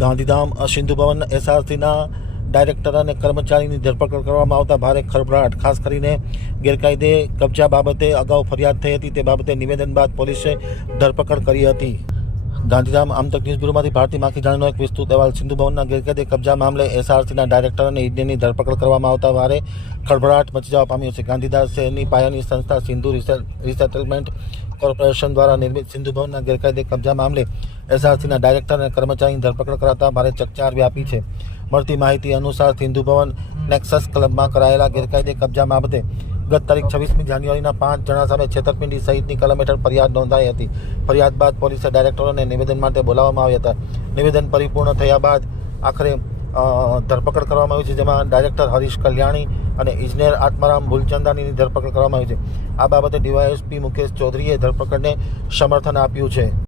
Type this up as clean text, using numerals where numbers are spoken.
Gandhidham Sindhu Bhavan એસઆરસીના director અને કર્મચારીની ધરપકડ કરવામાં આવતા ભારે ખળભળાટ. ખાસ કરીને ગેરકાયદે કબજા બાબતે અગાઉ ફરિયાદ થઈ હતી. તે બાબતે નિવેદન બાદ પોલીસે ધરપકડ કરી હતી. ગાંધીધામ આમતક ન્યૂઝ બ્યુરોમાંથી ભારતી માખી જાણીનો એક વિસ્તૃત અહેવાલ. સિંધુ ભવનના ગેરકાયદે કબજા મામલે એસઆરસીના ડાયરેક્ટર અને ઇજનેરની ધરપકડ કરવામાં આવતા ભારે ખળભળાટ મચી જવા પામ્યો છે. ગાંધીધામ શહેરની પાયાની સંસ્થા સિંધુ રિસેટલમેન્ટ કોર્પોરેશન દ્વારા નિર્મિત સિંધુ ભવનના ગેરકાયદે કબજા મામલે એસઆરસીના ડાયરેક્ટર અને કર્મચારીની ધરપકડ કરાતા ભારે ચકચાર વ્યાપી છે. મળતી માહિતી અનુસાર સિંધુ ભવન નેક્સસ ક્લબમાં કરાયેલા ગેરકાયદે કબજા બાબતે ગત તારીખ 26મી જાન્યુઆરીના 5 જણા સામે છેતરપિંડી સહિતની કલમ હેઠળ ફરિયાદ નોંધાઈ હતી. ફરિયાદ બાદ પોલીસે ડાયરેક્ટરોને નિવેદન માટે બોલાવવામાં આવ્યા હતા. નિવેદન પરિપૂર્ણ થયા બાદ આખરે ધરપકડ કરવામાં આવી છે, જેમાં ડાયરેક્ટર હરીશ કલ્યાણી અને ઇજનેર આત્મારામ ભૂલચંદાનીની ધરપકડ કરવામાં આવી છે. આ બાબતે ડીવાયએસપી મુકેશ ચૌધરીએ ધરપકડને સમર્થન આપ્યું છે.